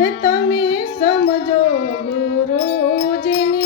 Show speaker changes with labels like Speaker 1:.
Speaker 1: તમે સમજો ગુરુજીની